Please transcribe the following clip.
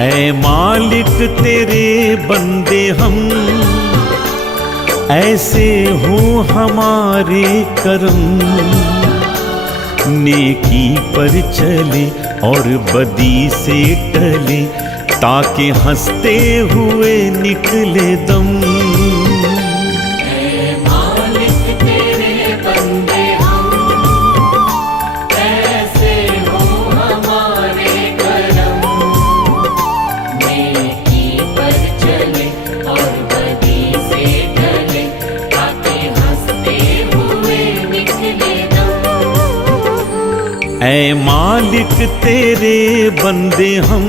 ऐ मालिक तेरे बंदे हम, ऐसे हो हमारे करम। नेकी पर चले और बदी से टले, ताकि हंसते हुए निकले दम। ऐ मालिक तेरे बंदे हम, ऐसे हो हमारे करम। नेकी पर चले और बदी से टले, ताकि हंसते हुए निकले दम। ऐ मालिक तेरे बंदे हम।